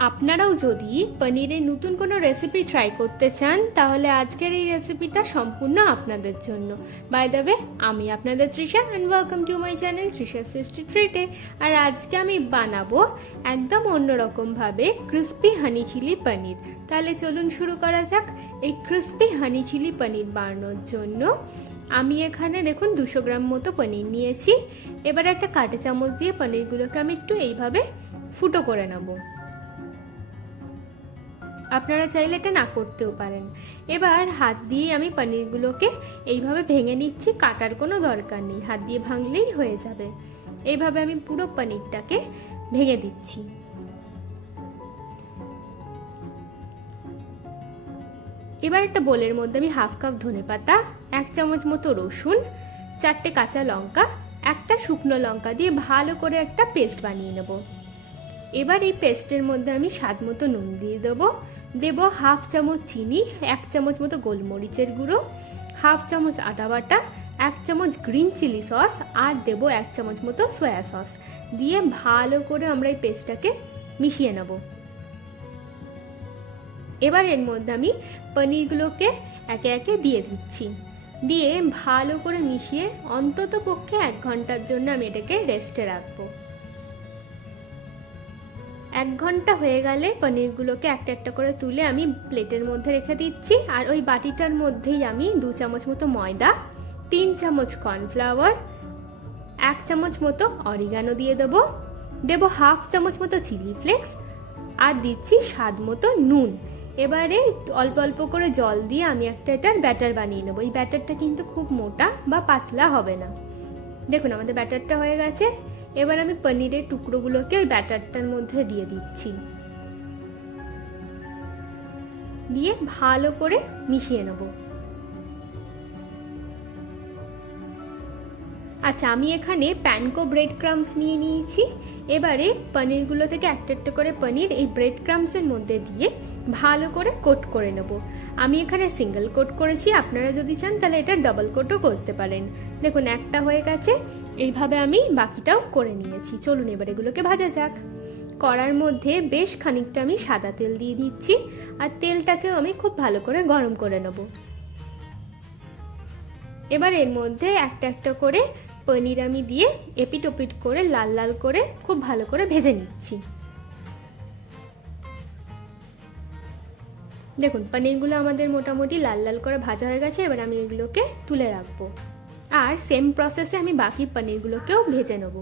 আপনারাও যদি পনিরের নতুন কোনো রেসিপি ট্রাই করতে চান, তাহলে আজকের এই রেসিপিটা সম্পূর্ণ আপনাদের জন্য। বাই দ্য ওয়ে আমি আপনাদের Trisha and welcome to my channel Trisha সিস্টি ট্রিটে আর আজকে আমি বানাবো একদম অন্যরকমভাবে ক্রিস্পি হানি চিলি পনির তাহলে চলুন শুরু করা যাক এই ক্রিস্পি হানি চিলি পনির বানানোর জন্য। আমি এখানে দেখুন দুশো গ্রাম মতো পনির নিয়েছি। এবার একটা কাঁটা চামচ দিয়ে পনিরগুলোকে আমি একটু এইভাবে ফুটো করে নেব। আপনারা চাইলে এটা না করতেও পারেন। এবার হাত দিয়ে আমি পনিরগুলোকে এইভাবে ভেঙে নিচ্ছি, কাটার কোনো দরকার নেই, হাত দিয়ে ভাঙলেই হয়ে যাবে। এইভাবে আমি পুরো পনিরটাকে ভেঙে দিচ্ছি। এবার একটা বোলের মধ্যে আমি হাফ কাপ ধনে পাতা এক চামচ মতো রসুন, চারটে কাঁচা লঙ্কা, একটা শুকনো লঙ্কা দিয়ে ভালো করে একটা পেস্ট বানিয়ে নেব। এবার এই পেস্টের মধ্যে আমি স্বাদ মতো নুন দিয়ে দেবো। দেব হাফ চামচ চিনি, এক চামচ মতো গোলমরিচের গুঁড়ো, হাফ চামচ আদা বাটা, এক চামচ গ্রিন চিলি সস আর দেব এক চামচ মতো সয়া সস। দিয়ে ভালো করে আমরা এই পেস্টটাকে মিশিয়ে নেব। এবার এর মধ্যে আমি পনিরগুলোকে একে একে দিয়ে দিচ্ছি। দিয়ে ভালো করে মিশিয়ে অন্তত পক্ষে এক ঘণ্টার জন্য আমি এটাকে রেস্টে রাখব। এক ঘণ্টা হয়ে গেলে পনিরগুলোকে একটা একটা করে তুলে আমি প্লেটের মধ্যে রেখে দিচ্ছি। আর ওই বাটিটার মধ্যেই আমি দু চামচ মতো ময়দা, তিন চামচ কর্নফ্লাওয়ার, এক চামচ মতো অরিগানো দিয়ে দেবো। দেব হাফ চামচ মতো চিলি ফ্লেক্স আর দিচ্ছি স্বাদ মতো নুন। এবারে অল্প অল্প করে জল দিয়ে আমি একটা এটার ব্যাটার বানিয়ে নেব। এই ব্যাটারটা কিন্তু খুব মোটা বা পাতলা হবে না। দেখুন আমাদের ব্যাটারটা হয়ে গেছে। এবার আমি পনিরের টুকরোগুলোকে ওই ব্যাটারটার মধ্যে দিয়ে দিচ্ছি। দিয়ে ভালো করে মিশিয়ে নেব। আচ্ছা আমি এখানে প্যানকো ব্রেড ক্রামস নিয়ে নিয়েছি। এবারে পনিরগুলো থেকে একটা একটা করে পনির এই ব্রেড ক্রামসের মধ্যে দিয়ে ভালো করে কোট করে নেব। আমি এখানে সিঙ্গেল কোট করেছি, আপনারা যদি চান তাহলে এটা ডাবল কোটও করতে পারেন। দেখুন, একটা হয়ে গেছে, এইভাবে আমি বাকিটাও করে নিয়েছি। চলুন এবার এগুলোকে ভাজা যাক। কড়ার মধ্যে বেশ খানিকটা আমি সাদা তেল দিয়ে দিচ্ছি, আর তেলটাকেও আমি খুব ভালো করে গরম করে নেব। এবার এর মধ্যে একটা একটা করে পনির আমি দিয়ে এপিট ওপিট করে লাল লাল করে খুব ভালো করে ভেজে নিচ্ছি। দেখুন, পনিরগুলো আমাদের মোটামুটি লাল লাল করে ভাজা হয়ে গেছে, এবার আমি এগুলোকে তুলে রাখব। আর সেম প্রসেসে আমি বাকি পনিরগুলোকেও ভেজে নেব।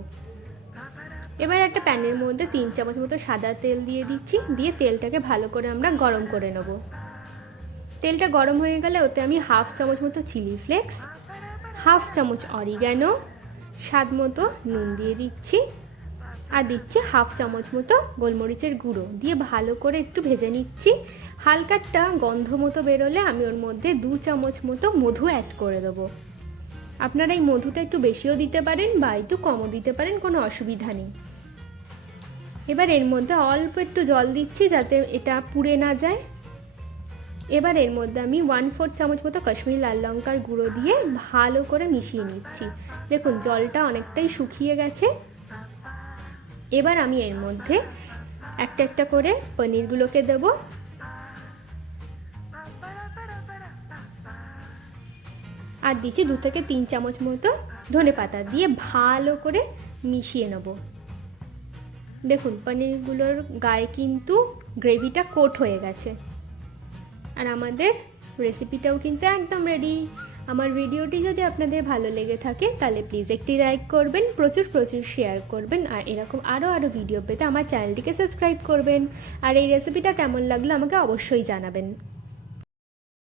এবার একটা প্যানের মধ্যে তিন চামচ মতো সাদা তেল দিয়ে দিচ্ছি, দিয়ে তেলটাকে ভালো করে আমরা গরম করে নেব। তেলটা গরম হয়ে গেলে ওতে আমি হাফ চামচ মতো চিলি ফ্লেক্স, হাফ চামচ অরিগ্যানো স্বাদ মতো নুন দিয়ে দিচ্ছি। আর দিচ্ছি হাফ চামচ মতো গোলমরিচের গুঁড়ো দিয়ে ভালো করে একটু ভেজে নিচ্ছি। হালকাটা গন্ধ মতো বেরোলে আমি ওর মধ্যে দু চামচ মতো মধু অ্যাড করে দেবো। আপনারা এই মধুটা একটু বেশিও দিতে পারেন বা একটু কমও দিতে পারেন, কোনো অসুবিধা নেই। এবার এর মধ্যে অল্প একটু জল দিচ্ছি যাতে এটা পুড়ে না যায়। এবার এর মধ্যে আমি ওয়ান ফোর চামচ মতো কাশ্মীরি লাল লঙ্কার গুঁড়ো দিয়ে ভালো করে মিশিয়ে নিচ্ছি। দেখুন, জলটা অনেকটাই শুকিয়ে গেছে। এবার আমি এর মধ্যে একটা একটা করে পনিরগুলোকে দেবো। আর দিচ্ছি দু থেকে তিন চামচ মতো ধনে পাতা দিয়ে ভালো করে মিশিয়ে নেব। দেখুন, পনিরগুলোর গায়ে কিন্তু গ্রেভিটা কোট হয়ে গেছে। আর আমাদের রেসিপিটাও কিন্তু একদম রেডি আমার ভিডিওটি যদি আপনাদের ভালো লেগে থাকে, তাহলে প্লিজ একটি লাইক করবেন, প্রচুর প্রচুর শেয়ার করবেন, আর এরকম আরও আরও ভিডিও পেতে আমার চ্যানেলটিকে সাবস্ক্রাইব করবেন। আর এই রেসিপিটা কেমন লাগল আমাকে অবশ্যই জানাবেন।